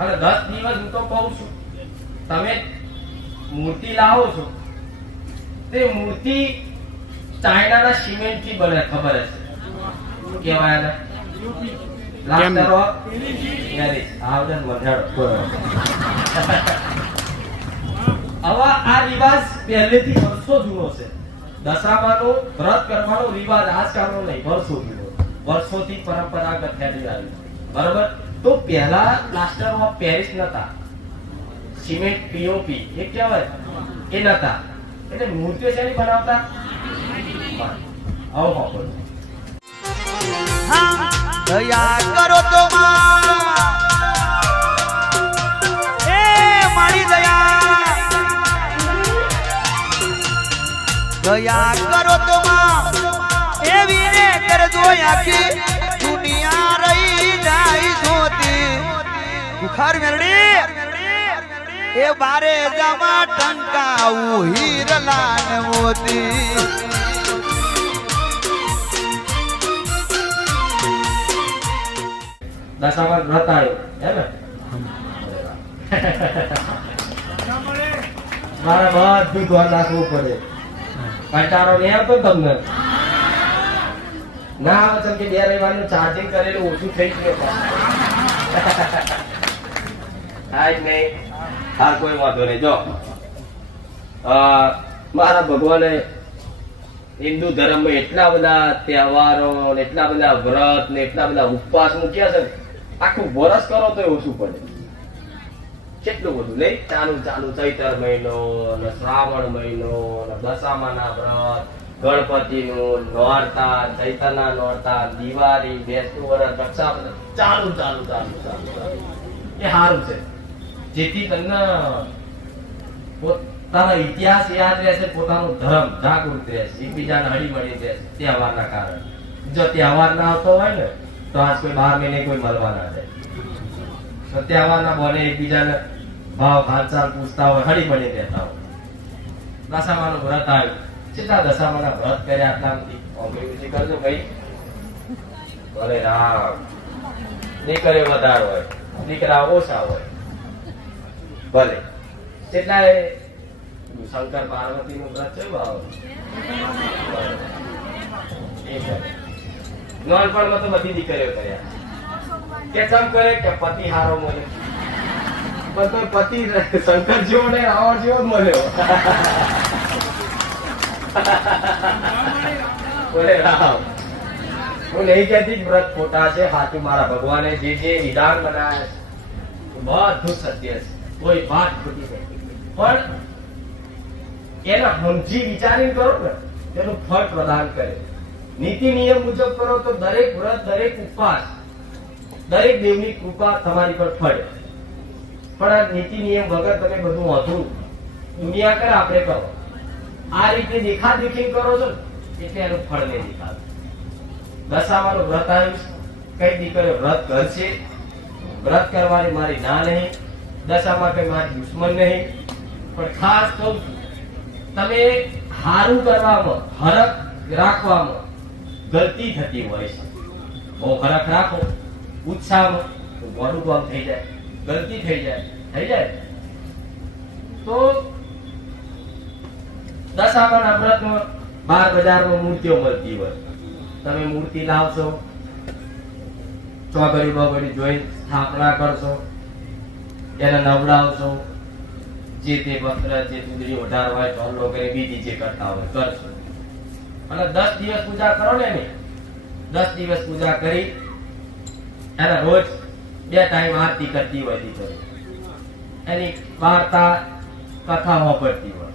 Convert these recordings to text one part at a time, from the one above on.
અને 10 દિવસ હું તો કહું છું, તમે મૂર્તિ લાવો છો તે મૂર્તિ ચાઇનાના સિમેન્ટ થી બને, ખબર હશે શું કહેવાય એને? લાસ્ટર ઓફ પેરિસ. આવડે મજાડો. હવે આ રિવાજ પહેલેથી વર્ષો જૂનો છે. દશામાનો વ્રત કરવાનો રિવાજ આજકાલનો નહીં, વર્ષો જૂનો, વર્ષોથી પરંપરાગત હેડી આવી. બરોબર? તો પહેલા પ્લાસ્ટર ઓફ પેરિસ નતા, સિમેન્ટ પીઓપી એ કહેવાય એ નતા, એટલે મૂર્તિઓ શેની બનાવતા? આવો મોકો દયા કરો તો એ મારી દયા કરો તો એવી ને કરજો આખી દુનિયા રહી જાય જોતી. બુખાર મેરડી એ બારે જમા ટંકાવું હીરલાન મોતી. દશામાં વ્રત આવ્યો હે ને, મારે બધું ધ્યાન રાખવું પડે. કંટાળો નહીં આવતો તમને? ના આવે છે કે 2 રવિવારનું ચાર્જિંગ કરેલું ઓછું થઈ ગયું થાય જ નહીં. હા, કોઈ વાંધો નહીં. જો મારા ભગવાને હિન્દુ ધર્મમાં એટલા બધા તહેવારો, એટલા બધા વ્રત ને એટલા બધા ઉપવાસ મૂક્યા છે, આખું વરસ કરો તો ઓછું પડે. કેટલું બધું નહીં, ચાલુ ચૈતર મહિનો ને શ્રાવણ મહિનો ને દશામાના વ્રત, ગણપતિનું નોરતા, ચૈતરના નોરતા, દિવાળી, બેસતું વરસ, રક્ષાબંધન, ચાલુ એ સારું છે. જેથી તમને પોતાનો ઇતિહાસ યાદ રહેશે, પોતાનો ધર્મ જાગૃત રહેશે, એકબીજાને હળી મળી રહેશે તહેવારના કારણે. જો તહેવાર ના આવતો હોય ને તો આજ કોઈ 12 મહિને કોઈ મળવા ના જાય. તો તહેવારના બોને એકબીજાને ભાવ હાલચાલ પૂછતા હોય, હળી મળી રહેતા હોય. દશામાનું વ્રત આવ્યું, કેટલા દશામાના વ્રત કર્યા આટલામાંથી કોમ્પ્યુટર કરજો ભાઈ. ભલે રામ, દીકરે વધારે હોય, દીકરા ઓછા હોય, ભલે કેટલાય. શંકર પાર્વતી નું વ્રત છે ભાવ. નાનપણમાં તો બધી દીકરીઓ કર્યા. કે ચમ કરે કે પતિ હારો મળે, પણ તો પતિ શંકર જેવો ને રાવણ જેવો જ મળ્યો. બોલે રામ, હું નહીં કહેતી વ્રત ખોટા છે, સાચું મારા ભગવાને જે વિધાન બનાવ્યા બધું સત્ય છે, કોઈ વાત ખોટી નથી. પણ એના સમજી વિચારી કરો ને તેનું ફળ પ્રદાન કરે. નીતિ નિયમ મુજબ કરો તો દરેક વ્રત, દરેક ઉપવાસ, દરેક દેવની કૃપા તમારી પર ફળે. પણ આ નીતિ નિયમ વગર તમે બધું અધૂરું દુનિયા કરે, આપણે કરો આ રીતે દેખાદેખી કરો છો એટલે એનું ફળ નહીં દેખાતું. દશામાનું વ્રત આવ્યું, કઈ દીકરીઓ વ્રત કરશે. વ્રત કરવાની મારી ના નહીં, દશામાં કઈ મારી દુશ્મન નહીં, પણ ખાસ તો તમે હારું કરવામાં, હરખ રાખવામાં ગલતી થતી હોય છે. બહુ હરખ રાખો ઉત્સાહમાં તો મોડું કામ થઈ જાય, ગલતી થઈ જાય તો દશામાના વ્રતમાં બહાર બજારમાં મૂર્તિઓ મળતી હોય, તમે મૂર્તિ લાવશો, ચોગડી બગડી જોઈ સ્થાપના કરશો, એને નવડાવશો, જે તે વસ્ત્ર, જે ચૂંદડી ઓઢારવા, ઢોલો કરી બીજી જે કરતા હોય કરશો. અને 10 દિવસ પૂજા કરો ને, 10 દિવસ પૂજા કરી એને રોજ 2 ટાઈમ આરતી કરતી હોય દીકરી, એની વાર્તા કથા વાપરતી હોય.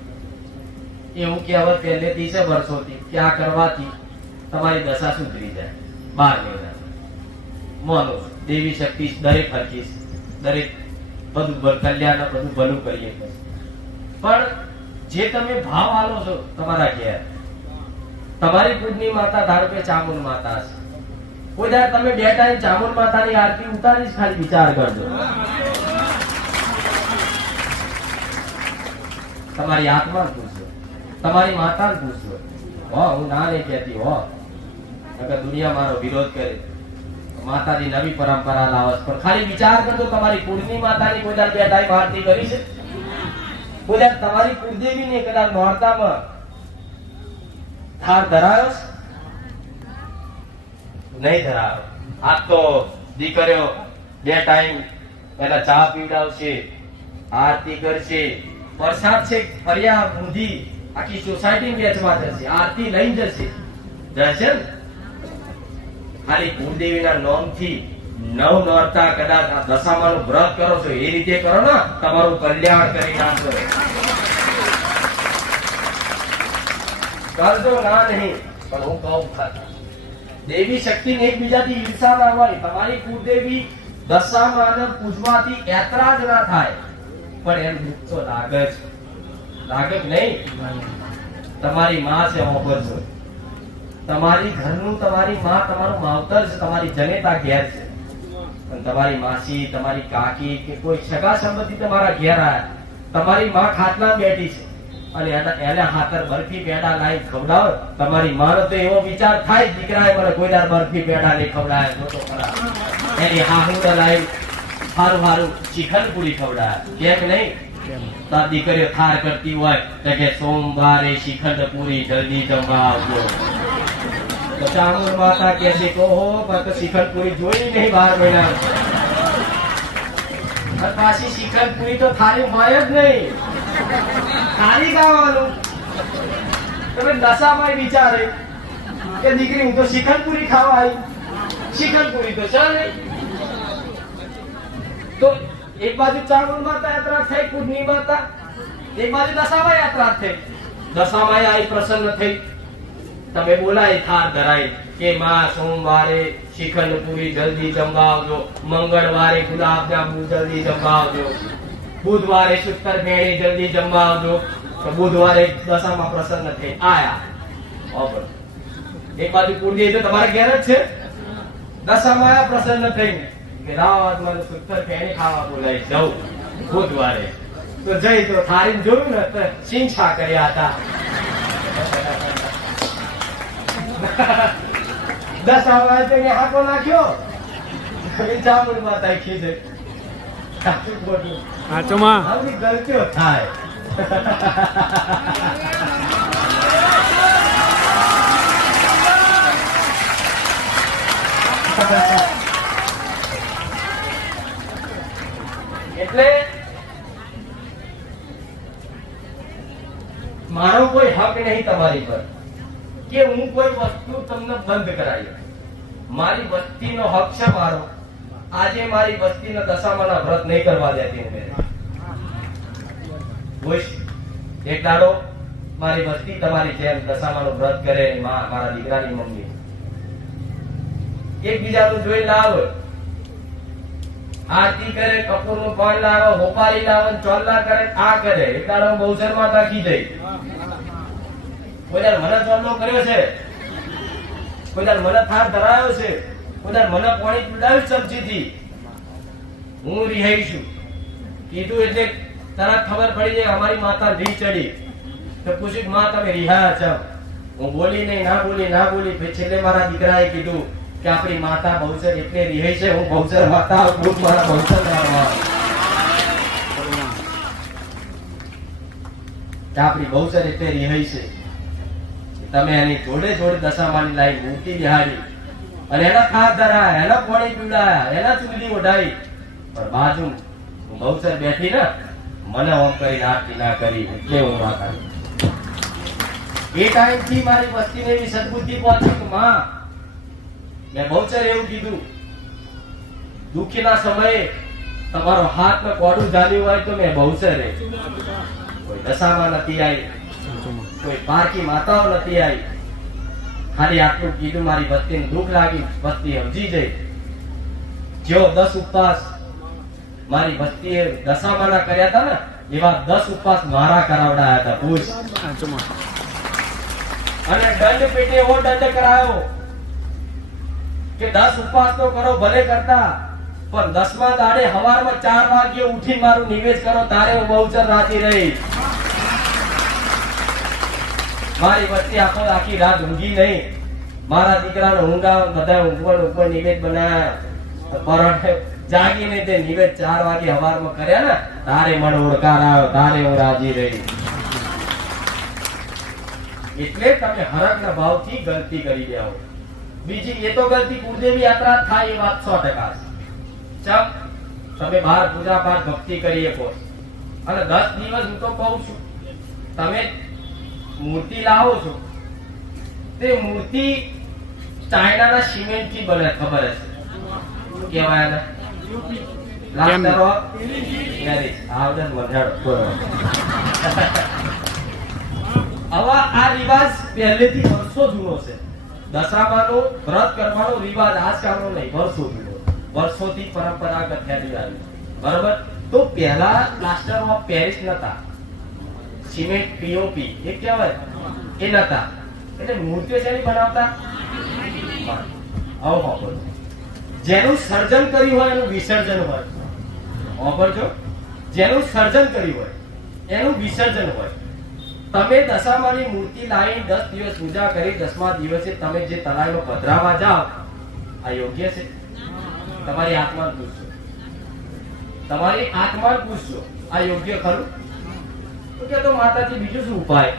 એવું કહેવત પહેલેથી છે વર્ષોથી કે આ કરવાથી તમારી દશા સુધરી જાય. 12 મહિના માનો દેવી શક્તિ દરેક હરકી, દરેક બધું કલ્યાણ, બધું ભલું કરીએ. પણ જે તમે ભાવ આલો છો તમારા ઘેર, તમારી પૂજની માતા ધારો કે ચામુંડ માતા છે, કોઈ દર તમે 2 ટાઈમ ચામુંડ માતાની આરતી ઉતારી ખાલી વિચાર કરજો. તમારી આત્મા પૂછજો, તમારી માતા પૂછજો. હું ના નહીં કહેતી હો, અગર દુનિયા મારો વિરોધ કરે માતાજી નવી પરંપરા લાવે છે. પણ ખાલી વિચાર કરજો, તમારી કુળની માતાની કોઈ દાડ બે ટાઈમ આરતી કરી છે? કોઈ દાડ તમારી કુળદેવીને કદાચ નોરતામાં થાળ ધરાયો છે? નહીં ધરાયો. આ તો દીકરીઓ બે ટાઈમ પહેલા ચા પીવડાવશે, આરતી કરશે, પ્રસાદ છે ફરિયા ઊંધી આખી સોસાયટી વેચવા જશે, આરતી લઈને જશે ને? ખાલી કુળદેવીના નામથી નવ નોરતા કદાચ આ દશામાનું વ્રત કરો છો, એ રીતે કરો ને, તમારું કલ્યાણ કરી નાખો. કરજો ના નહીં, પણ હું કહું ખાતા દેવી શક્તિ એકબીજાથી ઈર્ષા ના હોય. તમારી કુળદેવી દશામાને પૂજવાથી યાત્રા જ ના થાય, પણ એમ દુઃખ તો લાગે જ. લાગે જ નહીં? તમારી માં છે, ઓપરજો. તમારી ઘરનું તમારી માં તમારું માવતર છે, તમારી જનેતા ઘેર છે. પણ તમારી માસી, તમારી કાકી કે કોઈ સગા સંબંધી તમારા ઘેર આયા, તમારી માં ખાટલા બેઠી છે અને એને હાથર બરફી પેડા લાવી ખવડાવે, તમારી માનો તો એવો વિચાર થાય દીકરાએ મને કોઈ દાર બરફી પેડા નહીં ખવડાવે તો ખરા. એની હાહુડા લાવી સારું સારું શ્રીખંડ પૂરી ખવડાવે, કેમ નહીં? તો આ દીકરીઓ થાર કરતી હોય તો કે સોમવારે શ્રીખંડ પૂરી જલ્દી જમવા આવજો. તો ચામુંડ માતા કે છે કહો પણ તો શ્રીખંડ પૂરી જોઈ નહીં 12 મહિના. પાછી શ્રીખંડ પૂરી તો થાળી હોય જ નહીં. થાળી ખાવાનું તમે દશામાં વિચારે કે દીકરી હું તો શ્રીખંડ પૂરી ખાવા આવી, શ્રીખંડ પૂરી તો છે નહીં. તો એક બાજુ ચામુંડ માતા યાત્રા થઈ, કુળની માતા, એક બાજુ દશામાં યાત્રા થઈ. દશામાં આવી પ્રસન્ન થઈ, તમે બોલાય થાર ધરાય કે માં સોમવારે શ્રીખંડ પૂરી જલ્દી જમવા આવજો, મંગળવારે ગુલાબ જાંબુ જલ્દી જમવા આવજો, બુધવારે સુતર ફેણી જલ્દી જમવા આવજો. તો બુધવારે દશામાં પ્રસન્ન થઈ આયા. એક બાજુ કુળદેવી તો તમારા ઘેર જ છે, દશામાં આયા પ્રસન્ન થઈને કે રાત મને સુતર ફેણી ખાવા બોલાય જાઉં બુધવારે. તો જઈ તો થાળી જોયું ને તો સિંછા કર્યા હતા. દશામાં તો હાકો નાખ્યો, ચામુંડ માતા ખીજે. આવી ગલતીઓ થાય. એટલે મારો કોઈ હક નહીં તમારી પર કે હું કોઈ વસ્તુ તમને બંધ કરાવી. મારી વસ્તીનો હક છે મારો. આજે મારી વસ્તીને દશામાના વ્રત નહીં કરવા દેતી હું. એક દાડો મારી વસ્તી તમારી જેમ દશામાનું વ્રત કરે, માં મારા દીકરાની મમ્મી એકબીજાનું જોઈ લાવે, આરતી કરે, કપૂરનું પાન લાવે, હોપારી લાવે, ચોલ્લા કરે, આ કરે. એક દાડો બહુચર માતા ખીજાઈ. કોઈ દર મને ચોલ્લો કર્યો છે, કોઈ દર મને થાર ધરાયો છે, કોઈ દર મને પાણી પીવડાવ્યું સબ્જીથી. હું રિહાઈ છું કીધું એટલે તરત ખબર પડી જાય અમારી માતા રી ચડી. તો પૂછ્યું માં તમે રિહાયા છો? હું બોલી નહીં, ના બોલી. પછી છેલ્લે મારા દીકરાએ કીધું કે આપણી માતા બહુચર એટલે રિહાઈ છે, હું બહુચર માતા મારા બહુચર આપણી બહુચર એટલે રિહાઈ છે. તમે એની જોડે જોડે દશામાની લાઈ મૂકી બિહારી અને એના ખાસ ધરાયા, એના પાણી પીવડાયા, એના ચૂંદડી ઓઢાઈ. પણ બાજુ બહુચર બેઠી ને મને ઓમ કરી આરતી ના કરી એટલે હું માતા. એ ટાઈમ થી મારી વસ્તીને એવી સદબુદ્ધિ પહોંચી કે માં મેં બહુચર એવું કીધું દુઃખીના સમયે તમારો હાથ ને કોડું જામ્યું હોય તો મેં બહુચરે. કોઈ દશામાં નથી આવી, કોઈ પારકી માતાઓ નથી આવી. ખાલી આટલું કીધું, મારી વસ્તીને દુઃખ લાગી, વસ્તી સમજી જઈ. જેવો 10 ઉપવાસ મારી વસ્તીએ દશામાના કર્યા હતા ને એવા 10 ઉપવાસ મારા કરાવડાયા હતા. પૂછ. અને દંડ પેટે એવો દંડ કરાયો કે 10 ઉપવાસ તો કરો ભલે કરતા, પણ 10મા દાડે સવારમાં 4 વાગે ઉઠી મારું નિવેદ કરો તારે હું બહુચર રાતી રહી. મારી વસ્તી આખી રાત ઊંઘી નહીં. મારા દીકરાને ઊંઘ આવે, બધા ઊંઘવા નિવેદ બનાયા, પરોઠે જાગીને તે નિવેદ 4 વાગે સવારમાં કર્યા ને, તારે મને ઓળકાર આવ્યો, તારે હું રાજી રહી. એટલે તમે હરકના ભાવથી ગલતી કરી રહ્યા હો. બીજી એ તો ગલતી કુળદેવી યાત્રા થાય એ વાત 100% છે. તમે બહાર પૂજા પાઠ ભક્તિ કરી શકો અને 10 દિવસ હું તો કહું છું, તમે મૂર્તિ લાવો છો તે મૂર્તિ ચાઇનાના સિમેન્ટ થી બને, ખબર હશે શું કહેવાય એને? Plaster of Paris. આવડે મજાડો. હવે આ રિવાજ પહેલેથી વર્ષો જૂનો છે. દશરામાનો વ્રત કરવાનો રિવાજ આજકાલનો નહીં, વર્ષો જૂનો, વર્ષોથી પરંપરાગત થયેલી આવી. બરોબર? તો પહેલા પ્લાસ્ટર ઓફ પેરિસ નતા, સિમેન્ટ પીઓપી એ કહેવાય એ નતા. એટલે મૂર્તિઓ શેની બનાવતા? આવો જેનું સર્જન કર્યું હોય એનું વિસર્જન હોય. વાપરજો, જેનું સર્જન કર્યું હોય એનું વિસર્જન હોય. તમે દશામાની મૂર્તિ લાવી 10 દિવસ પૂજા કરી, 10મા દિવસે તમે જે તળાવમાં પધરાવા જાઓ, આ યોગ્ય છે? તમારી આત્માને પૂછજો, તમારી આત્માને પૂછજો, આ યોગ્ય ખરું? તો કે તો માતાજી બીજું શું ઉપાય?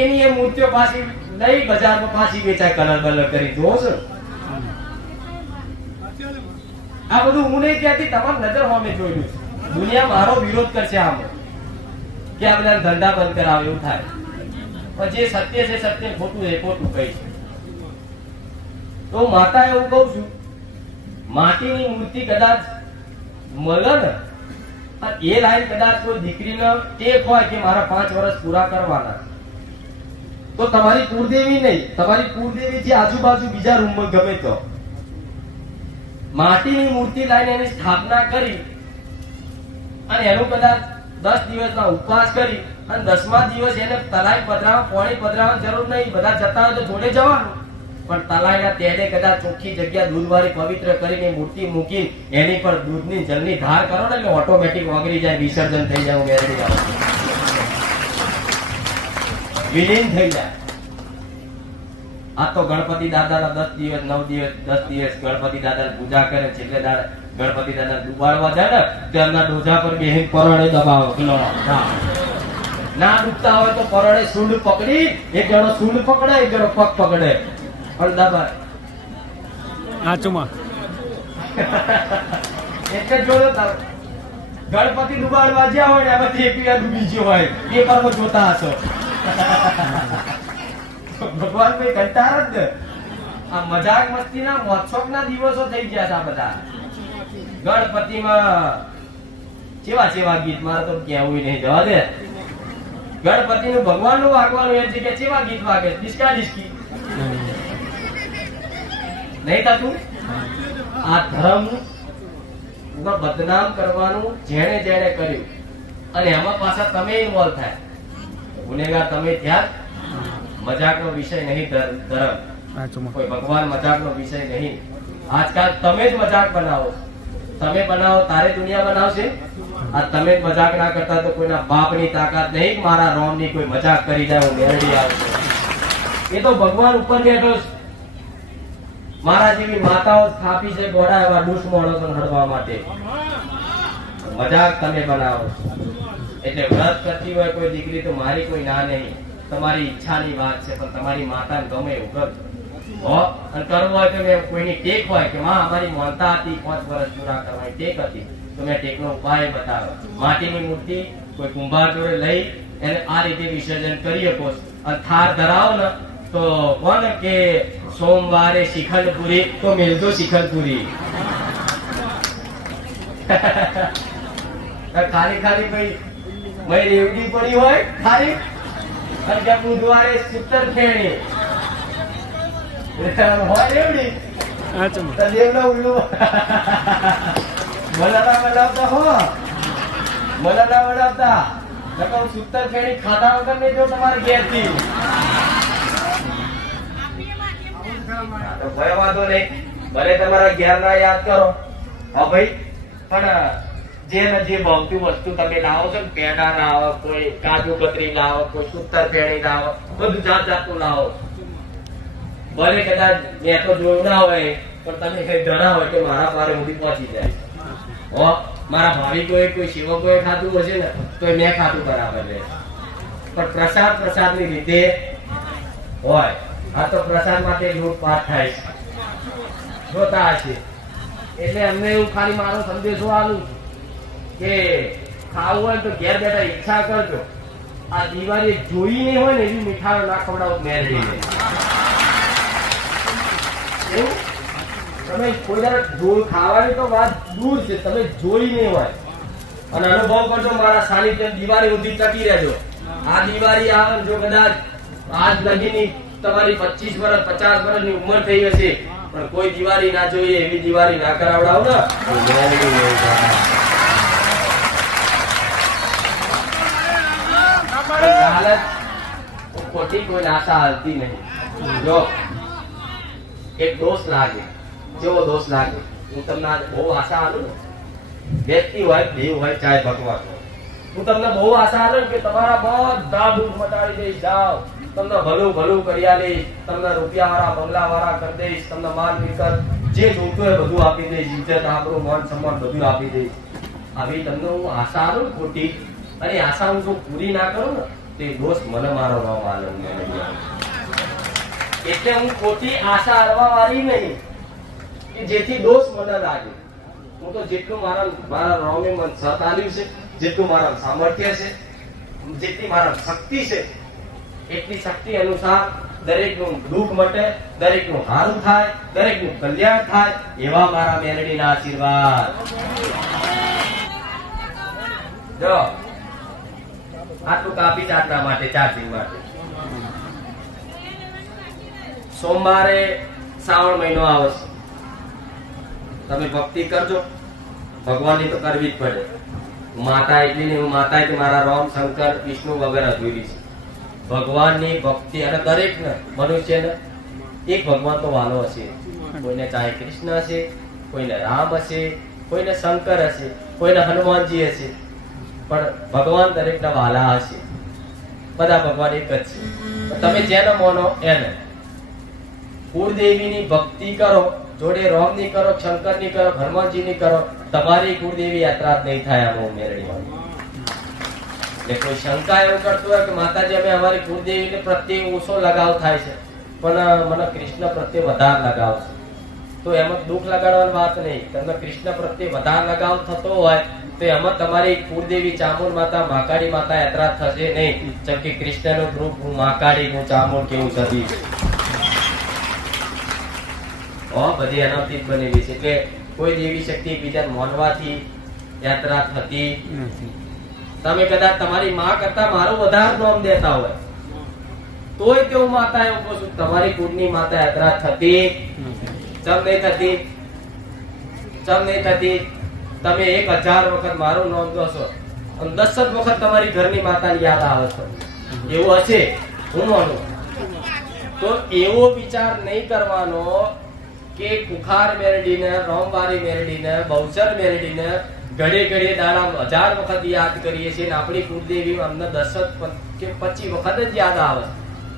એની એ મૂર્તિઓ પાછી લઈ બજારમાં પાછી વેચાય, કલર બલર કરી જોવો છો. આ બધું હું નહીં કહેતી, તમારી નજર સામે જોયેલું છે. દુનિયા મારો વિરોધ કરશે આમ કે આ બધા ધંધા બંધ કરાવે એવું થાય. પણ જે સત્ય છે સત્ય, ખોટું છે ખોટું કહી છે. તો માતા એવું કહું છું, માટીની મૂર્તિ કદાચ મળે ને, એ લાઈન કદાચ કોઈ દીકરીને ટેક હોય કે મારા 5 વર્ષ પૂરા કરવાના, તો તમારી કુળદેવી નહીં, તમારી કુળદેવી જે આજુબાજુ બીજા રૂમમાં ગમે તો માટીની મૂર્તિ લાઈને એની સ્થાપના કરી અને એનું કદાચ 10 દિવસના ઉપવાસ કરી અને 10મા દિવસ એને તલાઈ પધરાવા, પાણી પધરાવાની જરૂર નહીં, બધા જતા હોય તો જોડે જવાનું, પણ તલાઈના તેડે કદાચ ચોખ્ખી જગ્યા દૂધવાળી પવિત્ર કરીને મૂર્તિ મૂકી એની પર દૂધની જલની ધાર કરો ને એટલે ઓટોમેટિક ઓગળી જાય, વિસર્જન થઈ જાય, મેરડી આવે, વિલીન થઈ જાય. આ તો ગણપતિ દાદાના 10 દિવસ 9 દિવસ 10 દિવસ ગણપતિ દાદાની પૂજા કરે, છેલ્લે દાડા ગણપતિ દાદા ડુબાડવા જાય ને તેમના ડોજા પર બેહીને પરોડે દબાવો. ના ડૂબતા હોય તો પરોડે સૂંડ પકડી, એક જણો સૂંડ પકડે, એક જણો પગ પકડે અને દબાય. એક જ જોડો ગણપતિ ડુબાડવા જ્યાં હોય ને એમાંથી એક ડૂબી ગયો હોય, પેપરમાં જોતા હશો. ભગવાન ભાઈ કંટાળ જ ને. આ મજાક મસ્તીના મોત્સવના દિવસો થઈ ગયા છે આ બધા. ગણપતિમાં ચેવા ગીત, મારે તો કેવું નહીં, જવા દે. ગણપતિનું ભગવાનનું વાગવાનું એમ છે કે ચેવા ગીત વાગે, ડિસ્કા ડિસ્કી નહીં થતું. આ ધર્મ બદનામ કરવાનું જેણે જેણે કર્યું અને એમાં પાછા તમે ઇન્વોલ્વ થાય, ગુનેગાર તમે થયા. મજાકનો વિષય નહીં ધર્મ, કોઈ ભગવાન મજાકનો વિષય નહીં. આજકાલ તમે જ મજાક બનાવો, તમે બનાવો તારે દુનિયા બનાવશે. આ તમે જ મજાક ના કરતા તો કોઈના બાપની તાકાત નહીં મારા રોમની કોઈ મજાક કરી જાય, હું મેરડી આવશે. એ તો ભગવાન ઉપર બેઠો છે. મારા જેવી માતાઓ સ્થાપી છે ગોડા એવા દુશ્મનો હડવા માટે. મજાક તમે બનાવો છો. એટલે વ્રત કરતી હોય કોઈ દીકરી તો મારી કોઈ ના નહીં, તમારી ઈચ્છાની વાત છે, પણ તમારી માતાને ગમે એવું કરજો. અને કરવું હોય તો મેં કોઈની ટેક હોય કે માં અમારી માનતા હતી 5 વર્ષ પૂરા કરવાની ટેક હતી, તો મેં ટેકનો ઉપાય બતાવ્યો. માટીની મૂર્તિ કોઈ કુંભાર જોડે લઈ એને આ રીતે વિસર્જન કરી શકો. અને થાર ધરાવો ને તો કોને કે સોમવારે શિખંડપુરી તો મેલતો શિખંડપુરી. ખાલી ખાલી ભાઈ મય રેવડી પડી હોય ખાલી, અને કે બુધવારે સૂતર ફેણી હોય રેવડી દેવના ઉલ્લુ મલાના બનાવતા હો, મલાના બનાવતા નકર સૂતર ફેણી ખાધા વગર નહીં જો તમારે ઘેરથી. ભય વાંધો નહીં, ભલે તમારા ઘેરના યાદ કરો. હા ભાઈ, પણ જે ભાવતી વસ્તુ તમે લાવો છો, પેડા લાવો, કોઈ કાજુ કતરી લાવો, કોઈ સૂતર ફેણી લાવો, બધું જાત જાતનું લાવો. ભલે કદાચ મેં તો જોયું ના હોય પણ તમે કઈ જણા હોય કે મારા પારે સુધી પહોંચી જાય હો મારા ભાવિકોએ કોઈ સેવકોએ ખાતું હશે ને તો મેં ખાતું બરાબર છે પણ પ્રસાદ ની રીતે હોય આ તો પ્રસાદ માટે લૂંટપાટ થાય છે જોતા હશે એટલે અમને એવું ખાલી મારો સંદેશો આલું કે ખાવું હોય તો ઘેર બેઠા ઈચ્છા કરજો આ દિવાળી જોઈ નહીં હોય ને એવી મીઠાઈ ના ખવડાવો મેરડીને એવું તમે કોઈ દર જોઈ ખાવાની તો વાત દૂર છે તમે જોઈ નહીં હોય અને અનુભવ કરજો મારા સાનિધ્ય દિવાળી સુધી ટકી રહેજો આ દિવાળી આવે જો કદાચ આજ લગીની તમારી 25 વર્ષ 50 વર્ષની ઉંમર થઈ હશે પણ કોઈ દિવાળી ના જોઈએ એવી દિવાળી ના કરાવડાવો ને હાલત ખોટી કોઈ આશા હાલતી નહીં જો એક દોષ લાગે જેવો દોષ લાગે હું તમને બહુ આશા આલું ને વ્યક્તિ હોય દેવ હોય ચાહે ભગવાન હું તમને બહુ આશા આલું કે તમારા બધા દુઃખ મટાડી દઈશ જાઓ તમને ભલું કરી આલીશ તમને રૂપિયા વાળા બંગલા વાળા કરી દઈશ તમને માલ મિલકત જે જોતું હોય બધું આપી દઈશ ઇજ્જત આપણું માન સન્માન બધું આપી દઈશ આવી તમને હું આશા આલું ખોટી અને આશા હું જો પૂરી ના કરું ને તે દોષ મને મારો ન માલુમ એટલે હું ખોટી આશા આલવા વાળી નહીં કે જેથી દોષ મને લાગે હું તો જેટલું મારા રોમે મન સત આલ્યું છે જેટલું મારા સામર્થ્ય છે જેટલી મારા શક્તિ છે એટલી શક્તિ અનુસાર દરેકનું દુઃખ મટે દરેકનું સારું થાય દરેકનું કલ્યાણ થાય એવા મારા મેલડીના આશીર્વાદ જો આટલું કાપી ચાટના માટે ચાર્જિંગ માટે સોમવારે શ્રાવણ મહિનો આવે છે તમે ભક્તિ કરજો ભગવાનની તો કરવી જ પડે માતા એટલી નહીં હું માતા કે મારા રામ શંકર વિષ્ણુ વગેરે અધૂરી છે ભગવાનની ભક્તિ અને દરેક ને મનુષ્યને એક ભગવાન તો વાલો હશે કોઈને ચાહે કૃષ્ણ હશે કોઈને રામ હશે કોઈને શંકર હશે કોઈને હનુમાનજી હશે પણ ભગવાન દરેકના વાલા હશે બધા ભગવાન એક જ છે તમે જેને માનો એને કુળદેવીની ભક્તિ કરો જોડે રામની કરો શંકરની કરો હનુમાનજીની કરો તમારી કુળદેવી યાત્રા જ નહીં થાય આમ મેરડીમાં એટલે કોઈ શંકા એવું કરતું હોય કે માતાજી અમે અમારી કુળદેવીને પ્રત્યે ઓછો લગાવ થાય છે પણ મને કૃષ્ણ પ્રત્યે વધારે લગાવ છે તો એમાં દુઃખ લગાડવાની વાત નહીં તમને કૃષ્ણ પ્રત્યે વધારે લગાવ થતો હોય તો એમાં તમારી કુળદેવી ચામુંડ માતા મહાકાળી માતા યાત્રા થશે નહીં જેમ કે કૃષ્ણનું રૂપ હું મહાકાળી હું ચામુંડ કેવું સદી બધી એનાથી જ બનેલી છે કે કોઈ દેવી શક્તિ બીજા માનવાથી યાત્રા થતી તમે કદાચ તમારી માં કરતા મારું વધારે નામ દેતા હોય તોય કેવું માતા એવું કહું છું તમારી કુળની માતા યાત્રા થતી ચમ નહીં થતી તમે 1000 વખત મારું નામ દોશો અને 10 વખત તમારી ઘરની માતાની યાદ આવે છે એવું હશે હું માનું તો એવો વિચાર નહીં કરવાનો કે કુખાર મેરડીને રોમવારી મેરડીને બહુચર મેરડીને ઘડે દાડા 1000 વખત યાદ કરીએ છીએ ને આપણી કુળદેવી અમને 10 કે 25 વખત જ યાદ આવે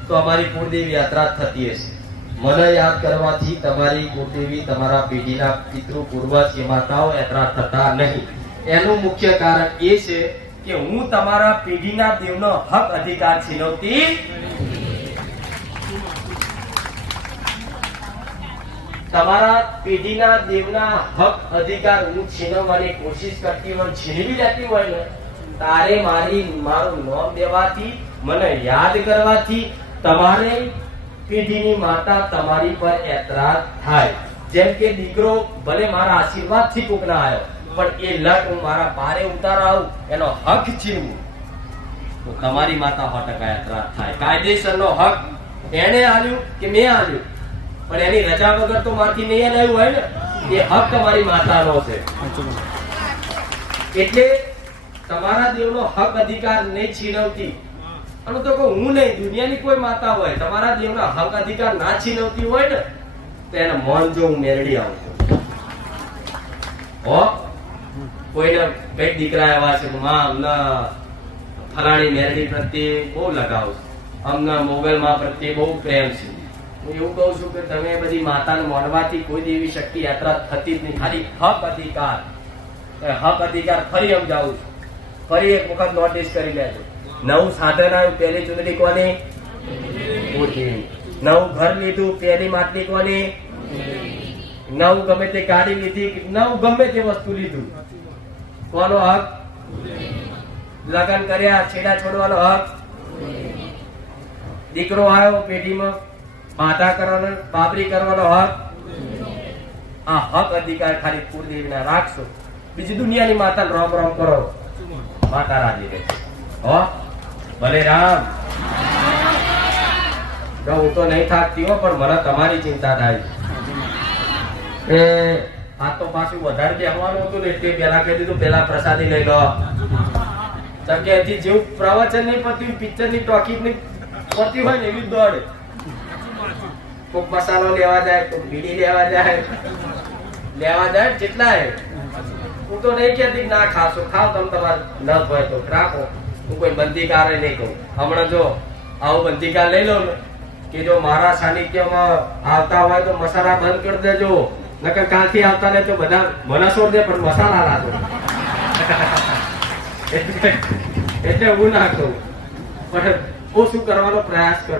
તો અમારી કુળદેવી યાત્રા થતી હશે મને યાદ કરવાથી તમારી કુળદેવી તમારા પેઢીના પિતૃ પૂર્વજ કે માતાઓ યાત્રા થતા નહીં એનું મુખ્ય કારણ એ છે કે હું તમારા પેઢીના દેવનો હક અધિકાર છીનવતી તમારા પેઢીના દેવના હક અધિકાર હું છીનવવાની કોશિશ કરતી હોય છીનવી લેતી હોય ને તારે મારું નામ દેવાથી મને યાદ કરવાથી તમારે પેઢીની માતા તમારી પર એતરાજ થાય જેમ કે દીકરો ભલે મારા આશીર્વાદ થી કોક ના આવ્યો પણ એ લટ હું મારા પારે ઉતારા આવું એનો હક છીનવું તો તમારી માતા 100% એતરાજ થાય કાયદેસરનો હક એને આલ્યું કે મેં આલ્યું પણ એની રજા વગર તો મારથી નહીં આવ્યું હોય ને એ હક તમારી માતાનો છે એટલે તમારા દેવનો હક અધિકાર નહીં છીનવતી અને તો હું નહીં દુનિયાની કોઈ માતા હોય તમારા દેવના હક અધિકાર ના છીનવતી હોય ને તો એને મન જો હું મેરડી આવું છું કોઈને કઈક દીકરા એવા છે માં અમને ફલાણી મેરડી પ્રત્યે બહુ લગાવ છે અમને મોબાઈલમાં પ્રત્યે બહુ પ્રેમ છે હું એવું કહું છું કે તમે બધી માતાને માનવાથી કોઈ દેવી શક્તિ યાત્રા થતી જ નહીં. ખાલી હક અધિકાર, હક અધિકાર ફરી સમજાવું છું. ફરી એક વખત નોટિસ કરી લેજો. નવું સાધન આવ્યું, પહેલી ચૂંટણી કોની? મોદીની. નવું ઘર લીધું, પહેલી માટલી કોની? નવું ગમે તે ગાડી લીધી, નવું ગમે તે વસ્તુ લીધું, કોનો હક? લગ્ન કર્યા, છેડા છોડવાનો હક. દીકરો આવ્યો પેઢીમાં, બાધા કરવાનો, બાબરી કરવાનો હક. આ હક અધિકાર ખાલી કુળદેવીના રાખશો, બીજી દુનિયાની માતા રોમ રોમ કરો, માતા રાજી રહે. હો ભલે રામ. હું તો નહીં થાકતી હો, પણ મને તમારી ચિંતા થાય. એ આ તો પાછું વધારે બેહવાનું હતું ને એટલે પેલા કહી દીધું, પેલા પ્રસાદી લઈ લો. જગ્યાએથી જેવું પ્રવચન નહીં પત્યું, પિક્ચર ની ટોકીજ ની પતી હોય ને એવી જ દોડે. કોક મસાલો લેવા જાય, કોક બીડી લેવા જાય, જેટલા હું તો નહીં કહેતી ના ખાશો, ખાવ તમે તમારે ન હોય તો રાખો. હું કોઈ બંધીકાર નહીં કહું. હમણાં જો આવું બંધીકાર લઈ લો ને કે જો મારા સાનિધ્યમાં આવતા હોય તો મસાલા બંધ કરી દેજો, નકર કાલથી આવતા ને તો બધા મને છોડ દે પણ મસાલા રાખો. એટલે હું ના કહું, પણ ઓછું કરવાનો પ્રયાસ કર.